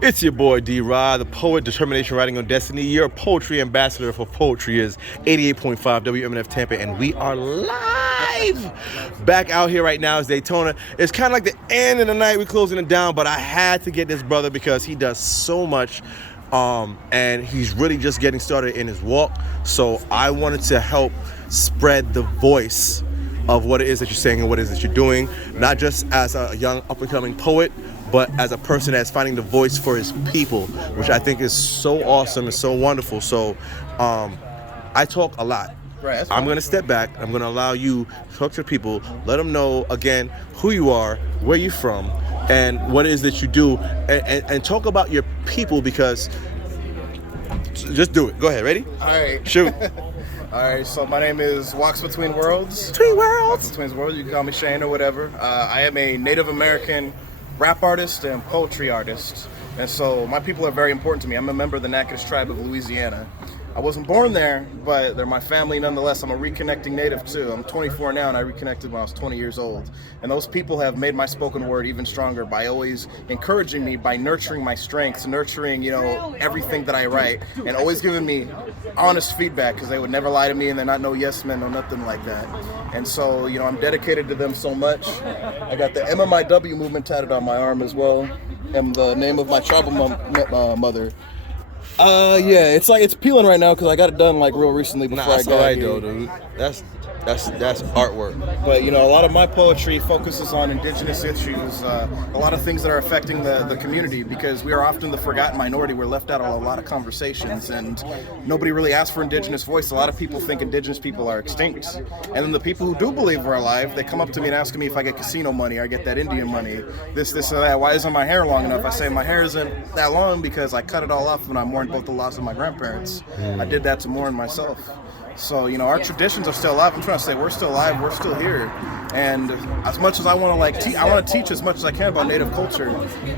It's your boy D-Rod, the poet, determination writing on destiny, your poetry ambassador for Poetry is 88.5 WMNF Tampa, and we are live back out here right now. It's Daytona. It's kind of like the end of the night. We're closing it down, but I had to get this brother because he does so much, and he's really just getting started in his walk. So I wanted to help spread the voice of what it is that you're saying and what it is that you're doing, not just as a young up-and-coming poet, but as a person that's finding the voice for his people, which I think is so awesome and so wonderful. So I talk a lot. Right, I'm going to step back. I'm going to allow you to talk to people, let them know, again, who you are, where you're from, and what it is that you do, and talk about your people, because just do it. Go ahead. Ready? All right. Shoot. All right, so my name is Walks Between Worlds. Between Worlds. Walks Between Worlds. You can call me Shane or whatever. I am a Native American rap artist and poetry artist. And so my people are very important to me. I'm a member of the Natchitoches tribe of Louisiana. I wasn't born there, but they're my family nonetheless. I'm a reconnecting native too. I'm 24 now and I reconnected when I was 20 years old. And those people have made my spoken word even stronger by always encouraging me, by nurturing my strengths, nurturing, everything that I write, and always giving me honest feedback, because they would never lie to me and they're not no yes men or nothing like that. And so, I'm dedicated to them so much. I got the MMIW movement tatted on my arm as well, and the name of my tribal mother. Yeah, it's peeling right now because I got it done real recently before I got all right here. though, dude. That's artwork. But a lot of my poetry focuses on indigenous issues, a lot of things that are affecting the community, because we are often the forgotten minority. We're left out of a lot of conversations, and nobody really asks for indigenous voice. A lot of people think indigenous people are extinct, and then the people who do believe we're alive, they come up to me and ask me if I get casino money or I get that Indian money, this or that. Why isn't my hair long enough? I say my hair isn't that long because I cut it all off when I mourned both the loss of my grandparents. I did that to mourn myself. So, our traditions are still alive. I'm trying to say we're still alive, we're still here. And as much as I want to I want to teach as much as I can about Native culture.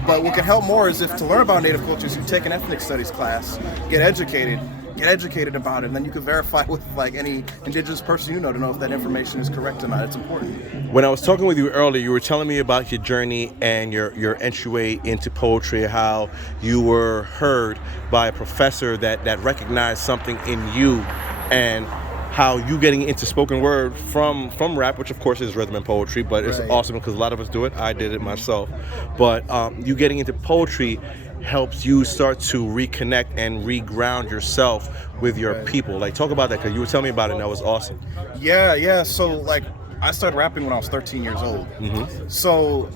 But what can help more is if to learn about Native cultures, you take an ethnic studies class, get educated about it, and then you can verify with any indigenous person to know if that information is correct or not. It's important. When I was talking with you earlier, you were telling me about your journey and your entryway into poetry, how you were heard by a professor that recognized something in you, and how you getting into spoken word from rap, which of course is rhythm and poetry, but it's awesome because a lot of us do it. I did it myself. But you getting into poetry helps you start to reconnect and reground yourself with your people. Talk about that, because you were telling me about it and that was awesome. Yeah. So I started rapping when I was 13 years old. Mm-hmm. So,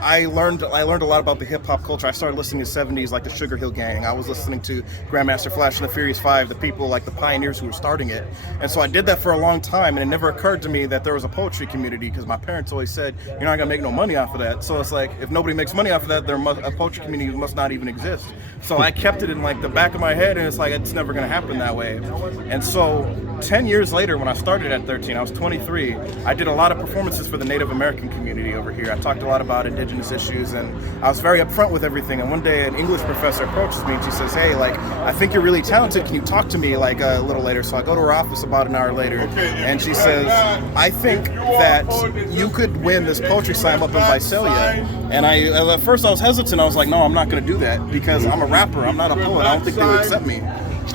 I learned a lot about the hip hop culture. I started listening to 70s, like the Sugar Hill Gang. I was listening to Grandmaster Flash and the Furious Five, the people the pioneers who were starting it. And so I did that for a long time, and it never occurred to me that there was a poetry community, because my parents always said, you're not gonna make no money off of that. So it's if nobody makes money off of that, a poetry community must not even exist. So I kept it in the back of my head, and it's never gonna happen that way. And so 10 years later, when I started at 13, I was 23, I did a lot of performances for the Native American community over here. I talked a lot about indigenous issues, and I was very upfront with everything. And one day an English professor approaches me and she says, hey, I think you're really talented. Can you talk to me a little later? So I go to her office about an hour later, and she says, I think that you could win this poetry slam up in Visalia. And at first I was hesitant. I was like, no, I'm not going to do that, because I'm a rapper. I'm not a poet. I don't think they would accept me.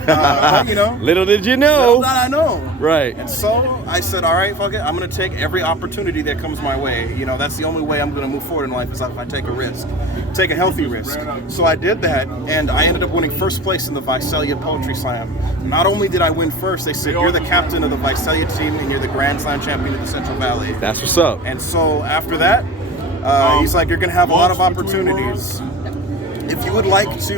But, Little did you know. Little did I know. Right. And so I said, all right, fuck it. I'm going to take every opportunity that comes my way. That's the only way I'm going to move forward in life, is if I take a risk, take a healthy risk. So I did that, and I ended up winning first place in the Visalia Poetry Slam. Not only did I win first, they said, you're the captain of the Visalia team and you're the Grand Slam champion of the Central Valley. That's what's up. And so after that, he's like, you're going to have a lot of opportunities. If you would like to,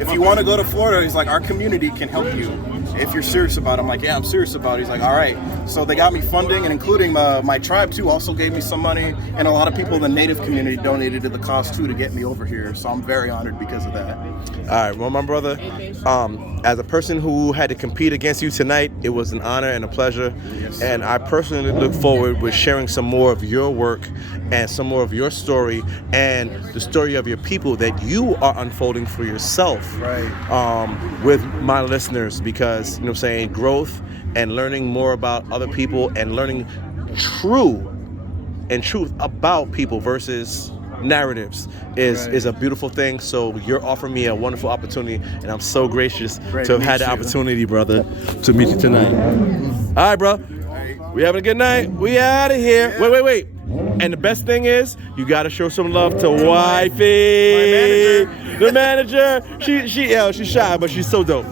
if you want to go to Florida, he's like, our community can help you if you're serious about it. I'm like, yeah, I'm serious about it. He's like, all right. So they got me funding, and including my tribe too also gave me some money, and a lot of people in the Native community donated to the cause too to get me over here. So I'm very honored because of that. All right, well, my brother, as a person who had to compete against you tonight, it was an honor and a pleasure. Yes, and I personally look forward with sharing some more of your work and some more of your story and the story of your people that you are unfolding for yourself, with my listeners, because, growth and learning more about other people and learning truth about people versus narratives is a beautiful thing. So you're offering me a wonderful opportunity, and I'm so gracious Great to have to had meet the you. opportunity, brother, to meet you tonight. All right, bro. We having a good night. We out of here. Yeah. Wait. And the best thing is, you gotta show some love to Wifey, My manager. the manager. She's shy, but she's so dope.